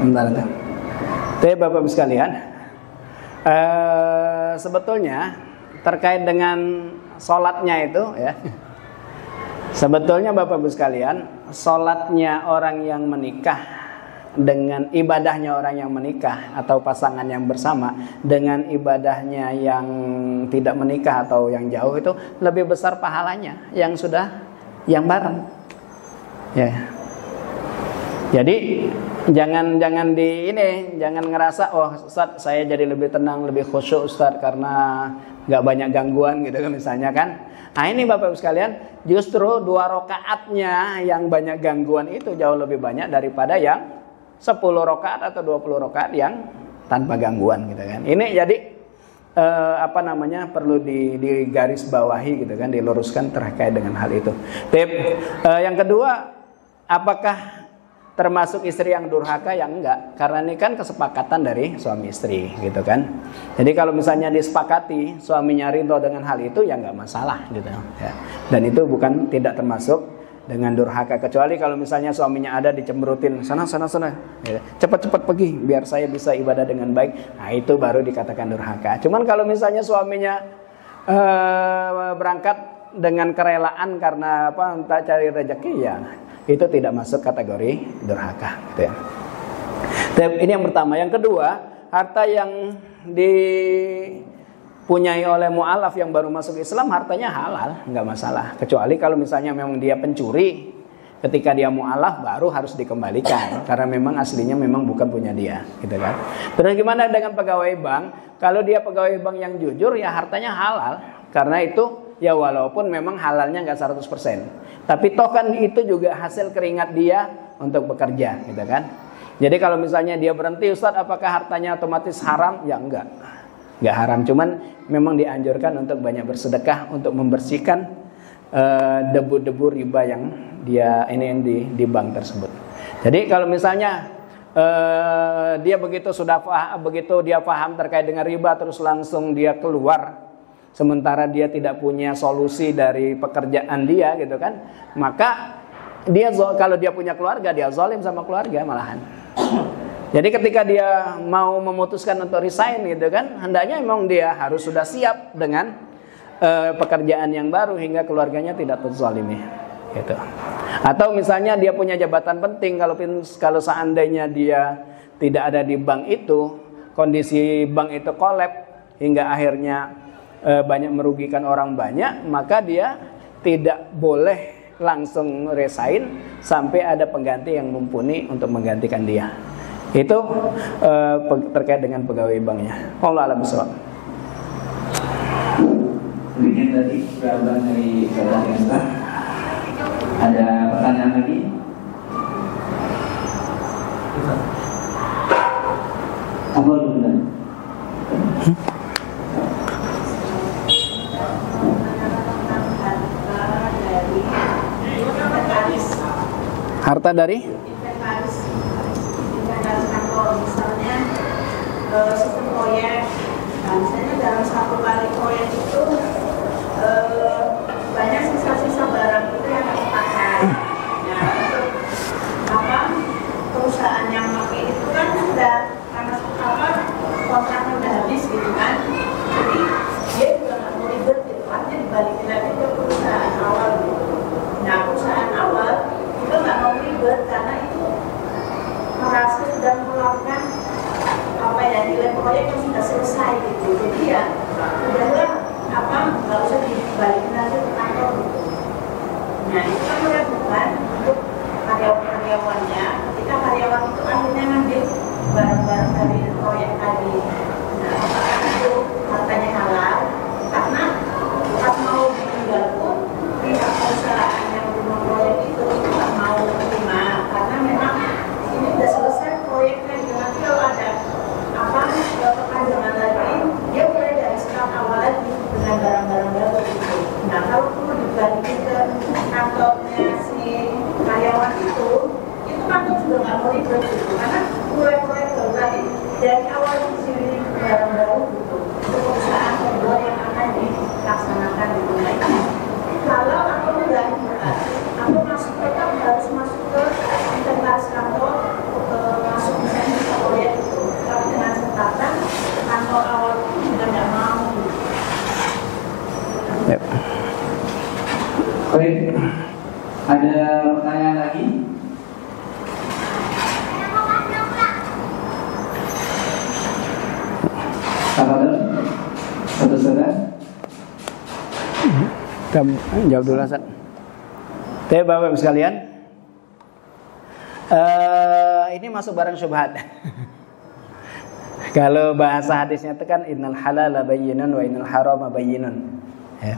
Bentar. Bapak-Ibu sekalian, sebetulnya terkait dengan sholatnya itu ya, sebetulnya Bapak-Ibu sekalian, sholatnya orang yang menikah dengan ibadahnya orang yang menikah atau pasangan yang bersama dengan ibadahnya yang tidak menikah atau yang jauh itu lebih besar pahalanya yang sudah yang bareng ya. Jadi jangan ngerasa oh Ustaz saya jadi lebih tenang, lebih khusyuk Ustaz karena nggak banyak gangguan gitu kan misalnya kan. Nah ini Bapak-Ibu sekalian, justru 2 rakaatnya yang banyak gangguan itu jauh lebih banyak daripada yang 10 rakaat atau 20 rakaat yang tanpa gangguan gitu kan. Ini jadi perlu digaris bawahi gitu kan, diluruskan terkait dengan hal itu. Yang kedua, apakah termasuk istri yang durhaka? Yang enggak, karena ini kan kesepakatan dari suami istri gitu kan. Jadi kalau misalnya disepakati suaminya ridho dengan hal itu ya enggak masalah gitu ya. Dan itu bukan tidak termasuk dengan durhaka, kecuali kalau misalnya suaminya ada dicemberutin sana ya. Cepat pergi biar saya bisa ibadah dengan baik. Nah itu baru dikatakan durhaka. Cuman kalau misalnya suaminya berangkat dengan kerelaan karena entah cari rezeki ya itu tidak masuk kategori durhaka gitu ya. Ini yang pertama. Yang kedua, harta yang dipunyai oleh mu'alaf yang baru masuk Islam hartanya halal, nggak masalah. Kecuali kalau misalnya memang dia pencuri, ketika dia mu'alaf baru harus dikembalikan karena memang aslinya memang bukan punya dia, gitu kan. Terus gimana dengan pegawai bank? Kalau dia pegawai bank yang jujur ya hartanya halal. Karena itu ya walaupun memang halalnya nggak 100%, tapi toh kan itu juga hasil keringat dia untuk bekerja, gitu kan. Jadi kalau misalnya dia berhenti, Ustadz, apakah hartanya otomatis haram? Ya enggak haram, cuman memang dianjurkan untuk banyak bersedekah untuk membersihkan debu-debu riba yang dia di bank tersebut. Jadi kalau misalnya dia begitu dia paham terkait dengan riba terus langsung dia keluar, sementara dia tidak punya solusi dari pekerjaan dia gitu kan, maka dia kalau dia punya keluarga dia zalim sama keluarga malahan. Jadi ketika dia mau memutuskan untuk resign gitu kan, hendaknya memang dia harus sudah siap dengan pekerjaan yang baru hingga keluarganya tidak terzalimi gitu. Atau misalnya dia punya jabatan penting, kalau seandainya dia tidak ada di bank itu, kondisi bank itu kolab hingga akhirnya banyak merugikan orang banyak, maka dia tidak boleh langsung resign sampai ada pengganti yang mumpuni untuk menggantikan dia. Itu terkait dengan pegawai banknya. Allah a'lam bishawab. Demikian tadi jawaban dari Bapak Yanta. Ada pertanyaan lagi? Apa dulu? dari inventaris kantor, misalnya sistem proyek. Nah, misalnya dalam satu kali proyek itu banyak sisa-sisa barang itu yang harus dipakai. Nah, untuk perusahaan yang pakai itu kan sudah karena kontraknya udah habis gitu kan. Jadi dia juga nggak mau ribet gitu, artinya dibalikin lagi ke perusahaan awal gitu. Nah, perusahaan awal itu nggak mau ribet karena itu merasa sudah melakukan nilai proyek yang sudah selesai gitu. Jadi ya udahlah nggak usah dibalikin lagi ke kantor gitu. Nah, itu kan meragukan untuk karyawan-karyawannya ketika karyawan itu akhirnya ngambil barang-barang dari proyek tadi. Nah, apakah itu hartanya halal? Karena pas mau ditinggal pun pihak perusahaan yang rumah proyek itu nggak mau terima karena memang ini sudah selesai proyeknya. Nanti kalau ada kepanjangan lagi, dia mulai dari start awal lagi dengan barang-barang baru gitu. Nah, kalau perlu dibalikin ke kantornya si karyawan itu kantor juga nggak mau ribet gitu, karena mulai proyek baru lagi dari awal disini barang baru gitu untuk perusahaan kedua yang akan dilaksanakan gitu. Nah, kalau aku enggak aku tetap harus masuk ke inventaris kantor, masuk misalnya ke proyek itu, tapi dengan catatan kantor awal itu juga nggak mau. Yep. Baik, ada pertanyaan lagi? Saudara? Jawab dulu, Ustaz. Oke, Bapak-Ibu sekalian, ini masuk barang syubhat. Kalau bahasa hadisnya itu kan innal halala bayyinun wa innal harama bayyinun. Ya.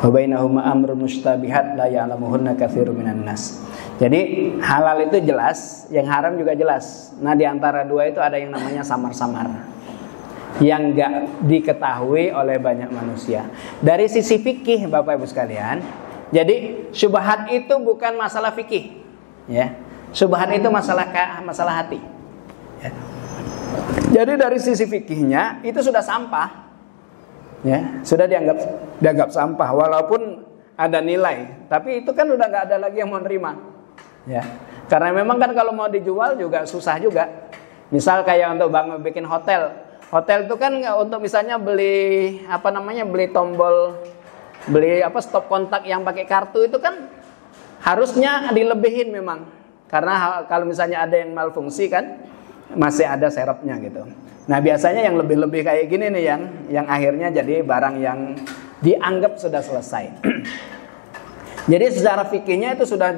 Wa bainahuma amrun mustabihat la ya'lamuhunna katsirun minan nas. Jadi halal itu jelas, yang haram juga jelas. Nah, di antara dua itu ada yang namanya samar-samar, yang enggak diketahui oleh banyak manusia. Dari sisi fikih, Bapak Ibu sekalian, jadi syubhat itu bukan masalah fikih, ya. Syubhat itu masalah hati. Ya. Jadi dari sisi fikihnya itu sudah sampah, ya, sudah dianggap sampah, walaupun ada nilai, tapi itu kan udah nggak ada lagi yang mau nerima, ya. Karena memang kan kalau mau dijual juga susah juga. Misal kayak untuk bikin hotel. Hotel itu kan untuk misalnya beli tombol, stop kontak yang pakai kartu itu kan harusnya dilebihin memang. Karena kalau misalnya ada yang malfungsi kan masih ada serepnya gitu. Nah, biasanya yang lebih-lebih kayak gini nih yang akhirnya jadi barang yang dianggap sudah selesai. Jadi secara fikihnya itu sudah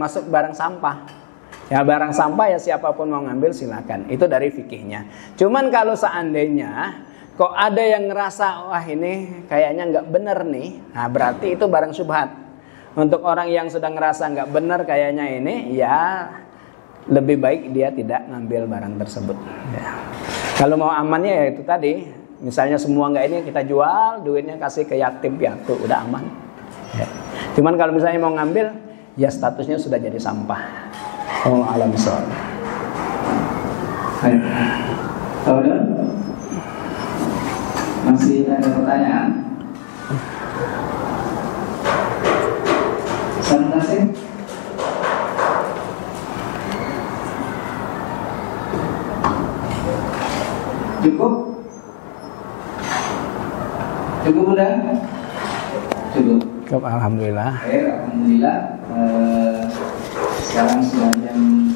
masuk barang sampah. Ya, barang sampah ya siapapun mau ngambil silakan. Itu dari fikihnya. Cuman kalau seandainya kok ada yang ngerasa wah ini kayaknya nggak benar nih, nah berarti itu barang syubhat. Untuk orang yang sudah ngerasa nggak benar kayaknya ini, ya lebih baik dia tidak ngambil barang tersebut. Ya. Kalau mau amannya ya itu tadi, misalnya semua nggak ini kita jual, duitnya kasih ke yatim piatu, udah aman. Ya. Cuman kalau misalnya mau ngambil, ya statusnya sudah jadi sampah. Oh, alam soal. Baik. Saudara, masih ada pertanyaan? Santasih. Cukup? Cukup udah? Cukup. Alhamdulillah. Alhamdulillah. Sekarang sudah jam